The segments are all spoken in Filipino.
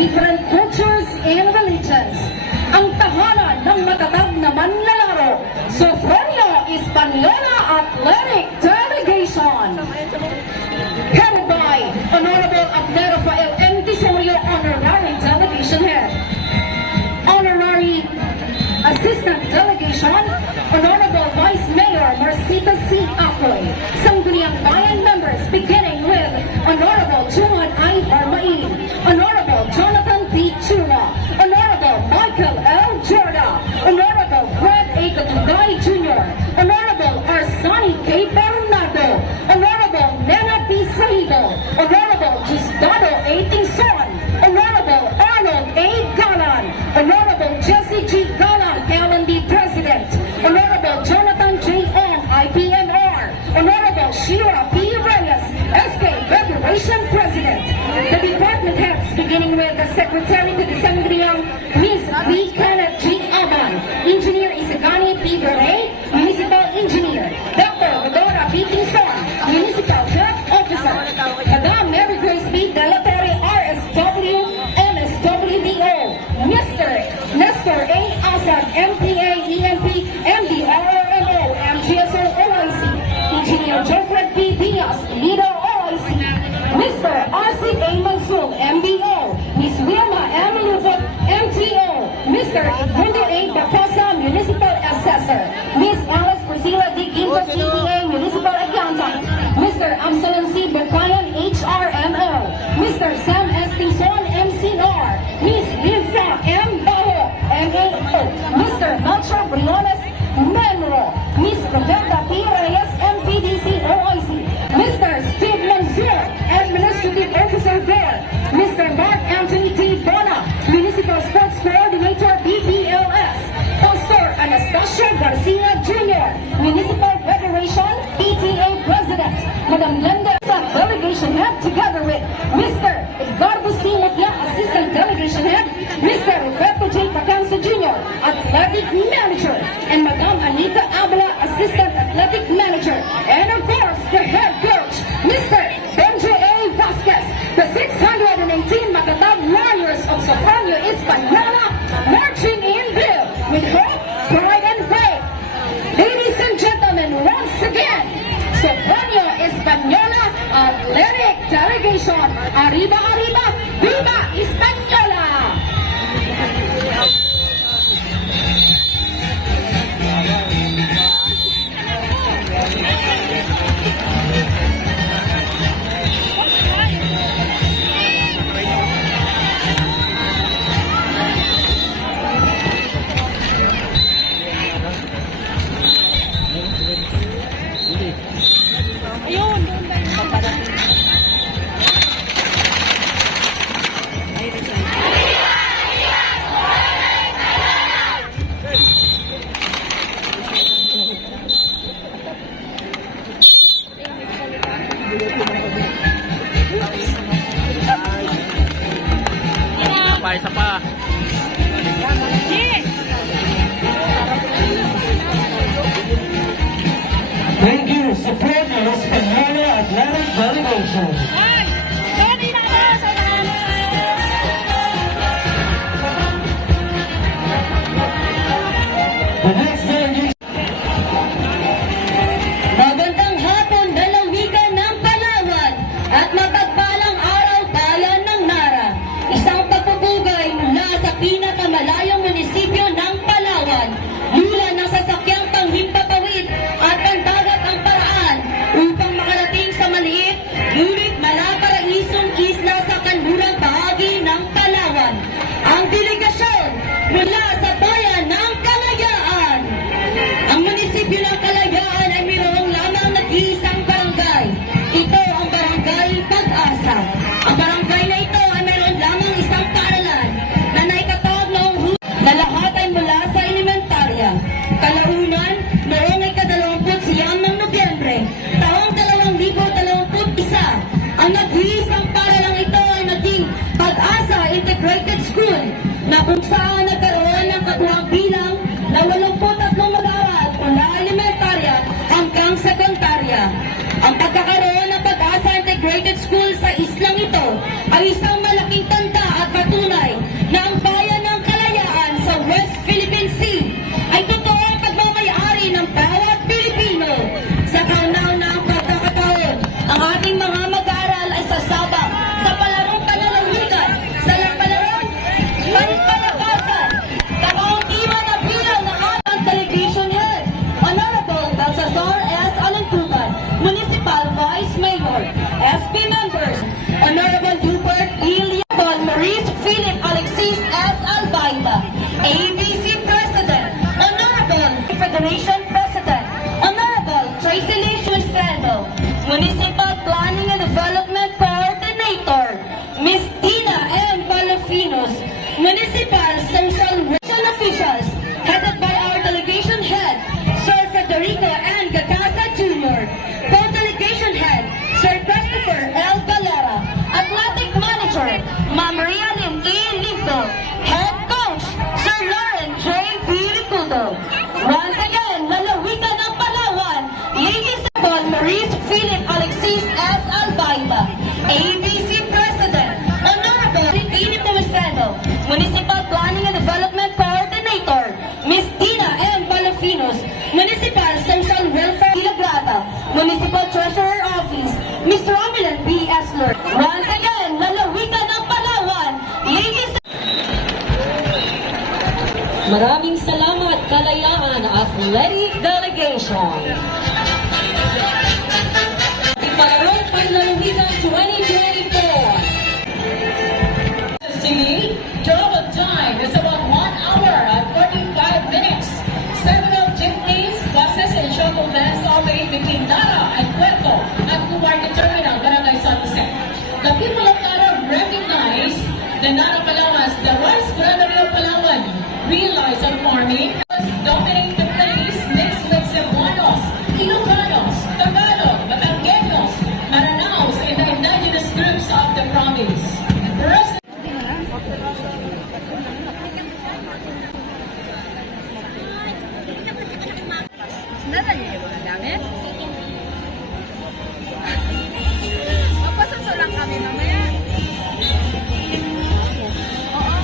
Different cultures and religions. Ang tahanan ng matatag na manlalaro, Sophronia Española Athletic Delegation. Headed by Honorable Abner Rafael M. Tisorio, Honorary Delegation Head. Honorary Assistant Delegation, Honorable Vice Mayor Marcita C. Acoy. Sangguniang Bayan members beginning with Honorable Juan I. Harmain, Honorable Jonathan P. Chua, Honorable Michael L. Jorda, Honorable Fred A. Katugay Jr., Honorable Arsani K. Bernardo, Honorable Nena P. Sahido, Honorable Justado A. Tingson, Honorable Arnold A. Galan, Honorable Jesse G. Galan, L&D President, Honorable Jonathan J. Ong, IPMR, Honorable Shira P. Reyes, SK Federation President. The department heads, beginning with the Secretary to the Sangguniang, Ms. B. Kenneth G. Aban, Engineer Isagani P. Garay, Municipal Engineer, Dr. Rodora P. Tingson, Municipal Health Officer, Madam Mary Grace B. Delatore, RSW, MSWDO, Mr. Nestor A. Asad, MPA, EMP, MDRRMO, MGSO, OIC, Engineer Jeffred P. Diaz, Leader OIC, Mr. R.C. A. Mansul, MBO, Ms. Wilma M. Lubot, MTO, Mr. Edmundo A. Bacosa, Municipal Assessor, Ms. Alice Priscilla D. Quinto, CPA, Municipal Accountant, Mr. Absalom C. Bukayan, HRMO, Mr. Sam S. Tingson, MCR, Ms. Livra M. Baho, MAO, Mr. Melchor Briones, Menro, Ms. Roberta P. Reyes, MPDC, OIC, Mr. Steve Manzur, Administrative Officer there, Mr. Mark Anthony T. Bona, Municipal Sports Coordinator, BPA, Saan nagkaroon ng katuwang bilang na 83 mag-aaral mula elementarya hanggang sekundarya. Ang pagkakaroon ng Pag-asa Integrated School sa islang ito ay isang malaking tanda at patunay na ang bayan ng Kalayaan sa West Philippine Sea ay totoo ang pagmamayari ng bawat Pilipino. Sa kauna-unahang pagkakataon, ang ating mga mag-aaral ay sasabak sa palarong pananaligan, sa palarong panpalakasan, kakauntiman na bilang ng ating television head, Honorable Balsazar S. Alentuban, Municipal Vice Mayor, SP members, Honorable Hubert E. Leopol, Maurice Philip Alexis S. Albaida, ABC President, Honorable Federation President, Honorable Tracy Lee Suicedo, Municipal Planning and Development Coordinator, Ms. Tina M. Balafinos, Municipal Social Regional Officials, headed by our delegation head, Sir Federico N. Gacasa Jr., Co-Delegation Head, Sir Christopher L. Galera, Athletic Manager, Ma'am Maria Lynn E. Linto, Head Coach, Sir Lauren J. V. Ricudo. Once again, lalawigan ng Palawan, Ladies Paul Maurice Philip Alexis S. Albaida, ABC President, Honorable Tini Pumacedo, Municipal Planning and Development Coordinator, Ms. Tina M. Balafinos, Municipal Social Welfare Ilagrata, Municipal Treasurer Office, Ms. Romulan B. Esler. Once again, lalawigan ng Palawan, Ladies. Maraming salamat, Kalayaan Athletic Delegation. Ipalarong Panlalawigan 2024. TV, travel time is about 1 hour and 45 minutes. Several jeepneys, buses, and shuttle vans operate between Nara and Puerto at Cuarte Terminal, Barangay San Jose. The people of Nara recognize the Nara Palawas, the rice granary of Palawan, realize on farming, dominate the place mixed with Cebuanos, Ilocanos, Tagalog, Batangueños, Maranaos, and the indigenous groups of the province. The rest Nada niyo yung mga gamit? Magpasundo lang kami mamaya. Oo.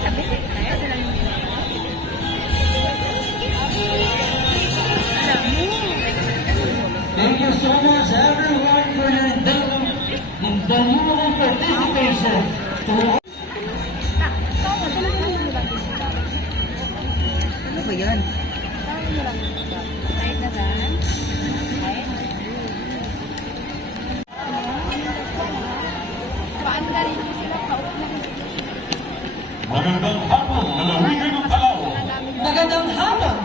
Sabihin tayo sila yung alam mo. Thank you so much, everyone, for your invaluable participation. Ano ba yan? Kahit na saan? Paanda rin sila paupo na. Magandang hapon, lalawigan ng Palawan. Magandang hapon,